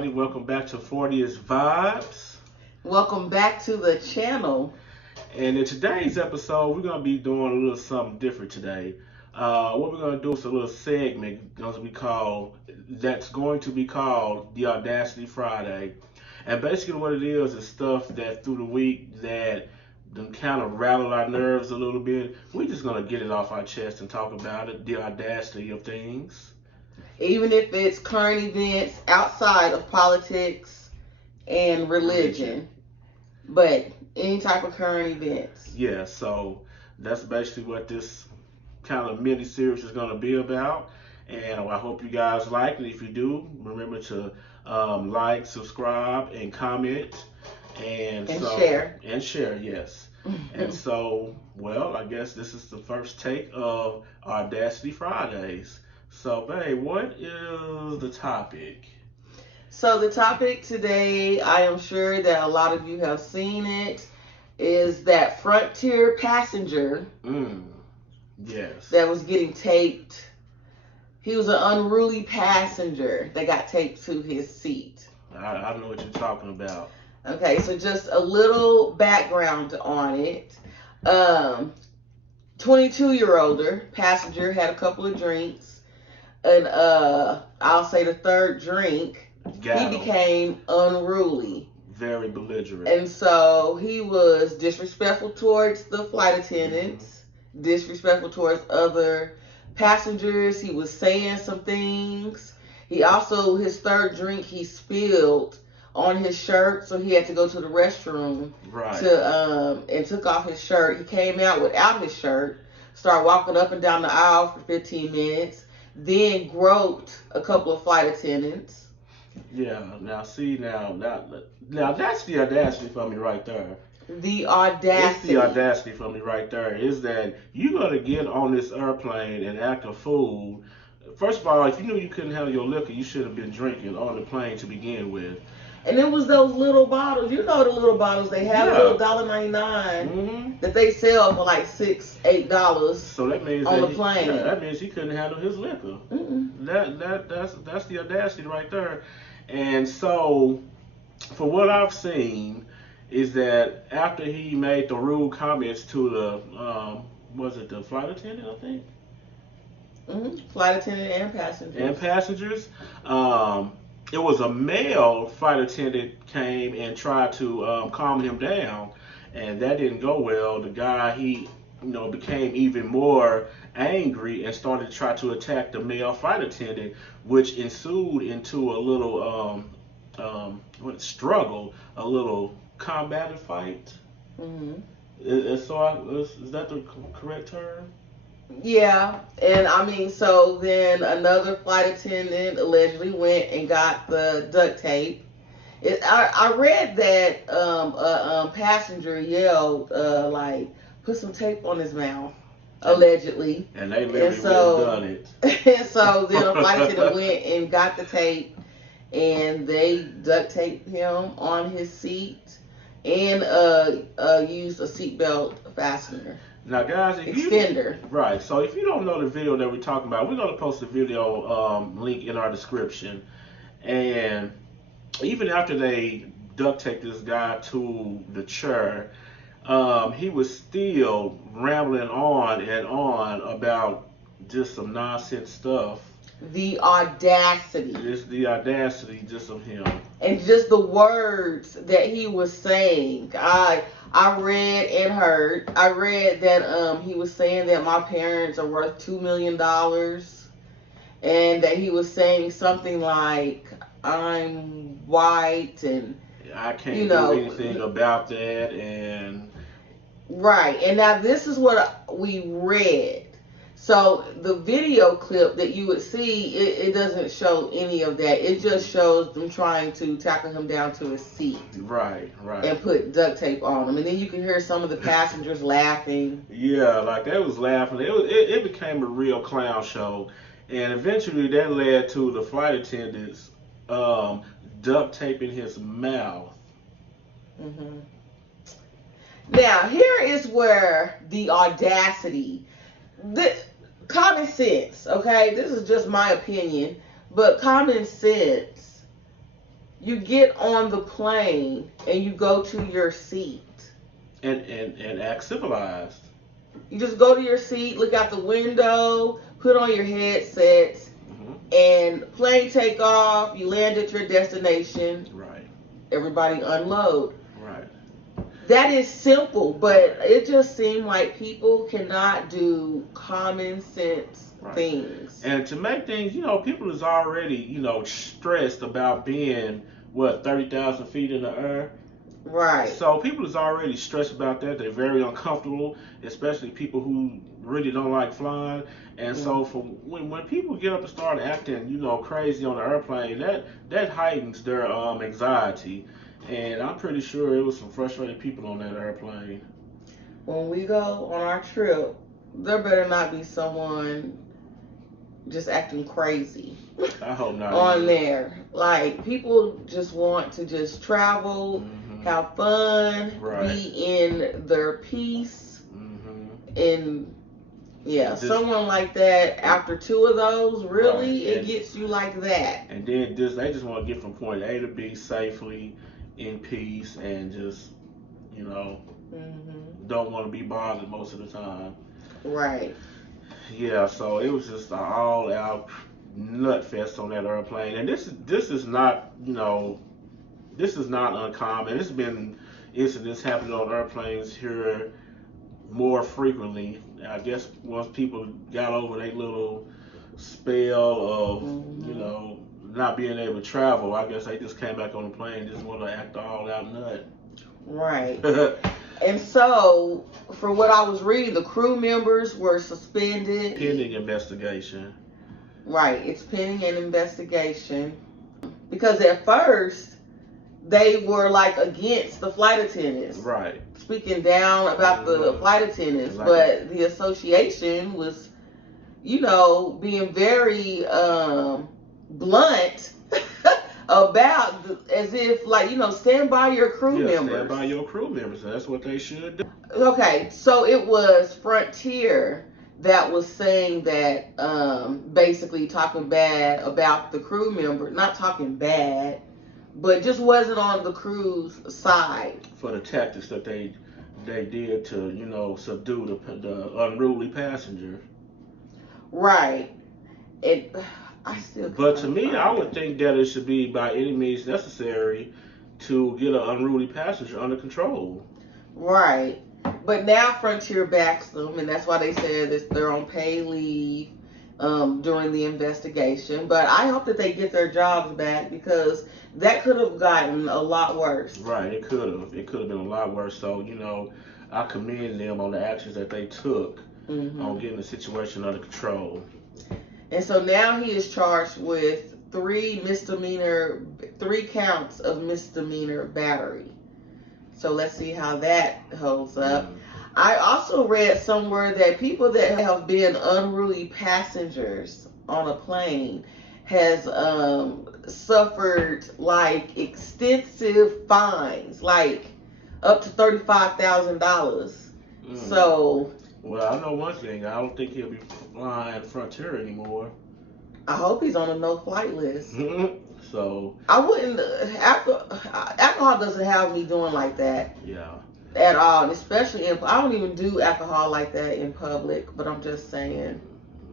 everybody. Welcome back to 40th Vibes. Welcome back to the channel. And in today's episode, we're going to be doing a little something different today. What we're going to do is a little segment that's going to be called the Audacity Friday. And basically what it is stuff that through the week that kind of rattle our nerves a little bit. We're just going to get it off our chest and talk about it, the audacity of things. Even if it's current events outside of politics and religion. But any type of current events. Yeah, so that's basically what this kind of mini series is going to be about. And I hope you guys like it. If you do, remember to like, subscribe, and comment. And share. And share, yes. And so, well, I guess this is the first take of Audacity Fridays. So, babe, what is the topic? So the topic today, I am sure that a lot of you have seen it, is that Frontier passenger Yes. that was getting taped. He was an unruly passenger that got taped to his seat. I know what you're talking about. Okay, so just a little background on it. 22-year-older passenger had a couple of drinks, and I'll say the third drink, he became unruly. Very belligerent. And so he was disrespectful towards the flight attendants, disrespectful towards other passengers. He was saying some things. He also, his third drink, he spilled on his shirt, so he had to go to the restroom and took off his shirt. He came out without his shirt, started walking up and down the aisle for 15 minutes, then groped a couple of flight attendants. Yeah, now that's the audacity for me right there. The audacity. It's the audacity for me right there, is that you got to get on this airplane and act a fool. First of all, if you knew you couldn't handle your liquor, you should have been drinking on the plane to begin with. And it was those little bottles. You know the little bottles they have, little $1.99 that they sell for like $6, $8. So that means on the plane. Yeah, that means he couldn't handle his liquor. That's the audacity right there. And so, for what I've seen, is that after he made the rude comments to the was it the flight attendant? I think. Flight attendant and passengers. It was a male flight attendant came and tried to calm him down, and that didn't go well. The guy, he became even more angry and started to try to attack the male flight attendant, which ensued into a little struggle, a little combative fight. Is that the correct term? Yeah, and I mean, so then another flight attendant allegedly went and got the duct tape. I read that a passenger yelled, like, put some tape on his mouth, allegedly. And they literally done it. And so then a flight attendant went and got the tape, and they duct taped him on his seat and used a seatbelt fastener. Now, guys, extender. Right. So if you don't know the video that we're talking about, we're going to post the video link in our description. And even after they duct taped this guy to the chair, he was still rambling on and on about just some nonsense stuff. The audacity. It's the audacity just of him. And just the words that he was saying. I read and heard. I read that he was saying that my parents are worth $2 million. And that he was saying something like, I'm white and I can't do anything about that. And right. And now this is what we read. So the video clip that you would see, it doesn't show any of that. It just shows them trying to tackle him down to his seat. Right. And put duct tape on him. And then you can hear some of the passengers laughing. Yeah, like they was laughing. It became a real clown show. And eventually that led to the flight attendants duct taping his mouth. Now, here is where the audacity... common sense, okay? This is just my opinion, but common sense You get on the plane and you go to your seat. And act civilized. You just go to your seat, look out the window, put on your headsets, and plane take off. You land at your destination. Right. Everybody unload. Right. That is simple, but it just seemed like people cannot do common sense things. And to make things, people is already, stressed about being, 30,000 feet in the air. Right. So people is already stressed about that. They're very uncomfortable, especially people who really don't like flying. And so when people get up and start acting, crazy on the airplane, that heightens their anxiety. And I'm pretty sure it was some frustrated people on that airplane. When we go on our trip, there better not be someone just acting crazy. I hope not. On there. Like, people just want to just travel, have fun, be in their peace. And someone like that, after two of those, really, it gets you like that. And then they just want to get from point A to B safely, in peace, and just, don't want to be bothered most of the time. Right. Yeah, so it was just an all-out nut fest on that airplane. And this is not, this is not uncommon. There's been incidents happening on airplanes here more frequently. I guess once people got over their little spell of, not being able to travel, I guess they just came back on the plane and just want to act all-out nut. Right. And so, for what I was reading, the crew members were suspended. Pending investigation. Right. It's pending an investigation. Because at first, they were like against the flight attendants. Right. Speaking down about the flight attendants. But the association was, being very blunt about, as if, like, stand by your crew members. Stand by your crew members. That's what they should do. Okay, so it was Frontier that was saying that, basically talking bad about the crew member, not talking bad, but just wasn't on the crew's side. For the tactics that they did to, subdue the unruly passenger. Right. But to me, I would think that it should be by any means necessary to get an unruly passenger under control. Right. But now Frontier backs them, and that's why they said that they're on paid leave during the investigation. But I hope that they get their jobs back, because that could have gotten a lot worse. Right, it could have. It could have been a lot worse. So, I commend them on the actions that they took on getting the situation under control. And so now he is charged with 3 counts of misdemeanor battery. So let's see how that holds up. I also read somewhere that people that have been unruly passengers on a plane has suffered like extensive fines, like up to $35,000. So. Well, I know one thing. I don't think he'll be flying Frontier anymore. I hope he's on a no-flight list. So. I wouldn't. Alcohol doesn't have me doing like that. Yeah. At all, and especially I don't even do alcohol like that in public. But I'm just saying.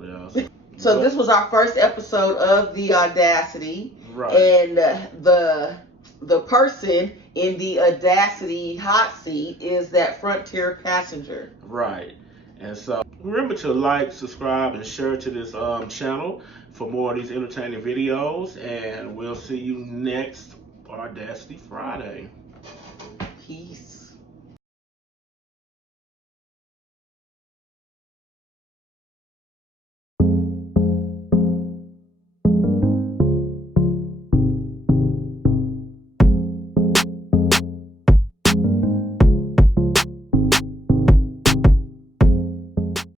Yeah. So this was our first episode of the Audacity, right? And the person in the Audacity hot seat is that Frontier passenger. Right. And so remember to like, subscribe, and share to this channel for more of these entertaining videos. And we'll see you next Audacity Friday. Peace.